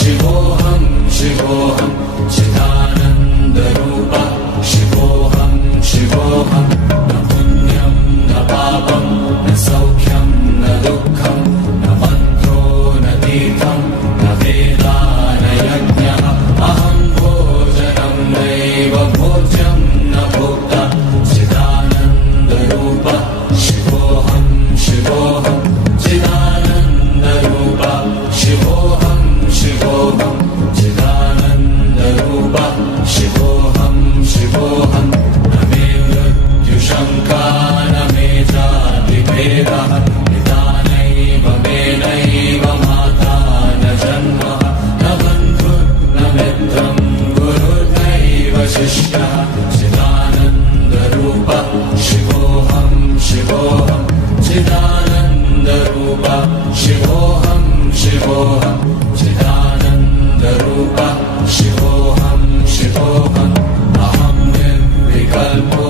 शिवोऽहं शिवोऽहं चिदानन्दरूपः शिवोऽहं शिवोऽहं न पुण्यं न पापं न सौख्यं न दुःखं न मन्त्रो न तीर्थं न वेदा न यज्ञः अहं भोजनं नैव भोज्यं न भोक्ता चिदानन्दरूपः शिवोऽहं शिवोऽहं चिदानन्दरूपः शिवोऽहं शिवोऽहं चिदानन्दरूपः शिवोऽहं शिवोऽहं न मे मृत्युशङ्का न मे जातिभेदः निदानैव मे नैव माता न जन्म न बन्धुर्न मित्रं गुरुर्नैव शिष्यः चिदानन्दरूपः शिवोऽहं शिवोऽहं चिदानन्दरूपः शिवोऽहं शिवोऽहं चिदानन्दरूपः शिवोऽहं शिवोऽहम् अहं निर्विकल्पो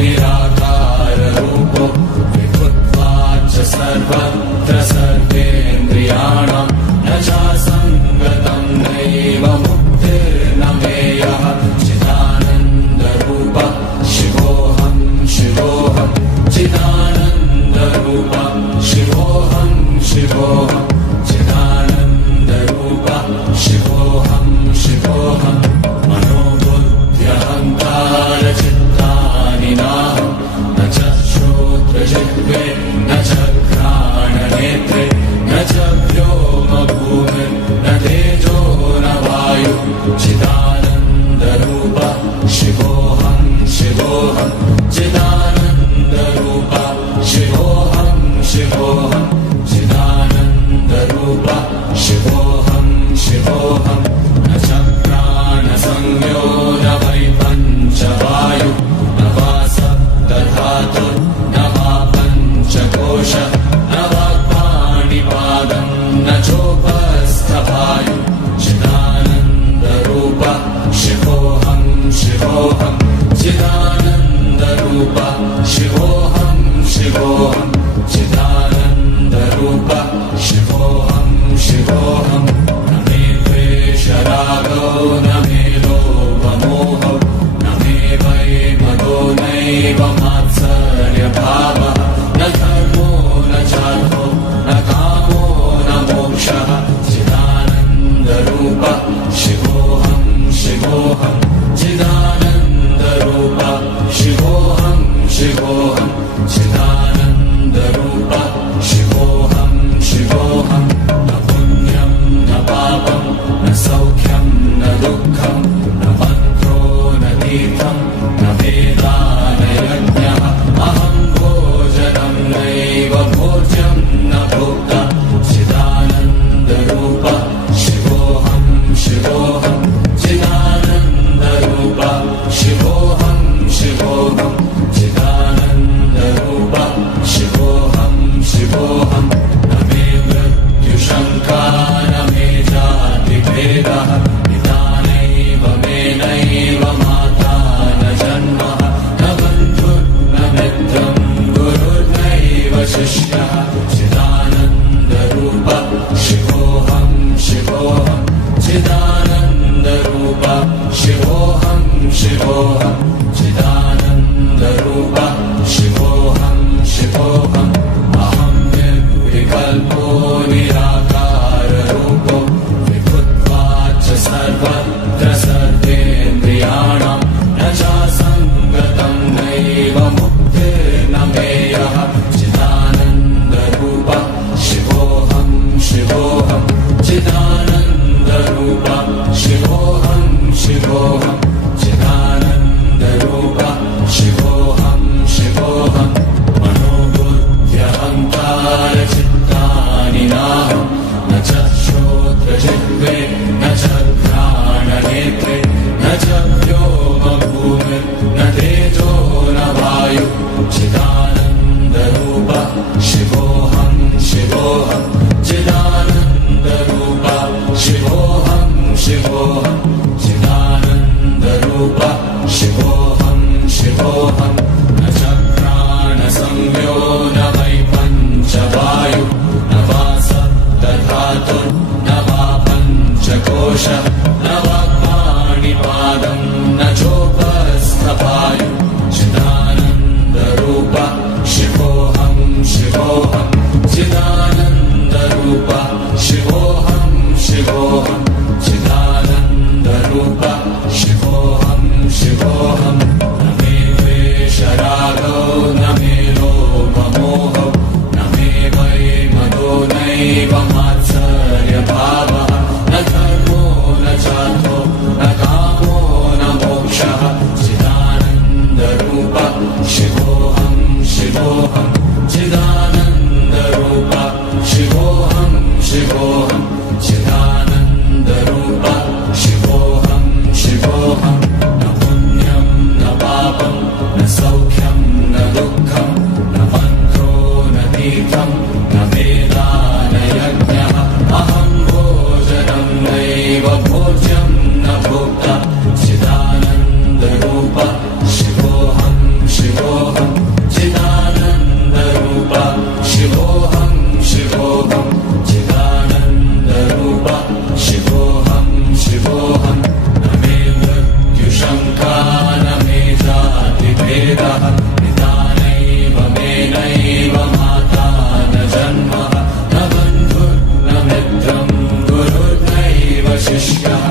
निराकाररूपो विभुत्वाच्च सर्वत्र सर्वेन्द्रियाणां न चासङ्गतं नैव मुक्तिर्न मेयः चिदानन्दरूपः शिवोऽहं शिवोऽहं चिदानन्दरूपः शिवोऽहं शिवोऽहं चिदानन्दरूपः शिवोऽहं शिवोऽहं मनोबुद्ध्यहङ्कारचित्तानि नाहं न च श्रोत्रजिह्वे न च घ्राणनेत्रे न च व्योमभूमिर्न तेजो न वायुः चिदानन्दरूपः शिवोऽहं शिवोऽहं चिदानन्दरूपः शिवोऽहं शिवोऽहं चिदानन्दरूपः शिवोऽहं शिवोऽहं न च प्राणसंज्ञो न वै पञ्चवायुः न वा सप्तधातुः न वा पञ्चकोशः न वा पाणिपादं न चोपस्थवायुः चिदानन्दरूपः शिवोऽहं शिवोऽहं चिदानन्दरूपः शिवोऽहं शिवोऽहं चिदानन्दरूपः शिवोऽहं शिवोऽहं न मे द्वेषरागो न मे लोभमोहो न मे वै मदो नैव मात्सर्यभावः न धर्मो न चार्थो न कामो न मोक्षः चिदानन्दरूपः शिवोऽहं शिवोऽहं चिदानन्दरूपः शिवोऽहं शिवोऽहं चिदानन्दरूपः शिवोऽहं शिवोऽहं न पुण्यं न पापं न सौख्यं न दुःखं न मन्त्रो न तीर्थं न वेदा न यज्ञः अहं भोजनं नैव भोज्यं न भोक्ता चिदानन्दरूपः शिवोऽहं शिवोऽहं चिदानन्दरूपः शिवोऽहं शिवोऽहं चिदानन्दरूपः शिवोऽहं शिवोऽहं न मे मृत्युशङ्का न मे जातिभेदः निदानैव मे नैव माता न जन्म न बन्धुर्न मित्रं गुरुर्नैव शिष्यः चिदानन्दरूपः शिवोऽहं शिवोऽहं चिदानन्दरूपः शिवोऽहं शिवोऽहं चिदानन्दरूपः शिवोऽहं शिवोऽहम् अहं निर्विकल्पो निराकाररूपो विभुत्वाच्च सर्वत्र सर्वेन्द्रियाणां न चासङ्गतं नैव मुक्तिर्न मेयः चिदानन्दरूपः शिवोऽहं शिवोऽहं चिदानन्दरूपः शिवोऽहं शिवोऽहं चिदानन्दरूपः शिवोऽहं शिवोऽहं मनोबुद्ध्यहङ्कारचित्तानि नाहं न च श्रोत्रजिह्वे न च घ्राणनेत्रे न च व्योमभूमिर्न तेजो न वायुः चिदानन्दरूपः शिवोऽहं शिवोऽहं चिदानन्दरूपः शिवोऽहं शिवोऽहं चिदानन्दरूपः शिवोऽहं शिवोऽहं न च प्राणसंज्ञो न वै पञ्चवायुः न वा सप्तधातुः न वा पञ्च दोषः न वाक्पाणिपादं न चोपस्थपायु चिदानन्दरूप शिवोऽहं शिवोऽहं चिदानन्दरूप शिवोऽहं शिवोऽहं चिदानन्दरूप शिवोऽहं शिवोऽहं न मे द्वेषरागो न मे लोभमोहो न मे वैमदो नैव मात्सर्यभावः न धर्मो न चार्थो न कामो न मोक्षः चिदानन्दरूप शिवोऽहं शिवोऽहं चिदानन्दरूप शिवोऽहं शिवोऽहं चिदानन्दरूप शिवोऽहं शिवोऽहं न पुण्यं न पापं न सौख्यं न दुःखं न मन्त्रो न तीर्थं न वेदा न यज्ञः अहं भोजनं नैव भोज्यं न भोक्ता चिदानन्दरूप शिवोऽहं शिवोऽहं चिदानन्दरूप शिवोऽहं शिवोऽहं चिदानन्दरूप शिवोऽहं शिवोऽहं न मे मृत्युशङ्का न मे जातिभेदः पिता नैव मे नैव माता न जन्मः न बन्धुर्न मित्रं गुरुर्नैव शिष्यः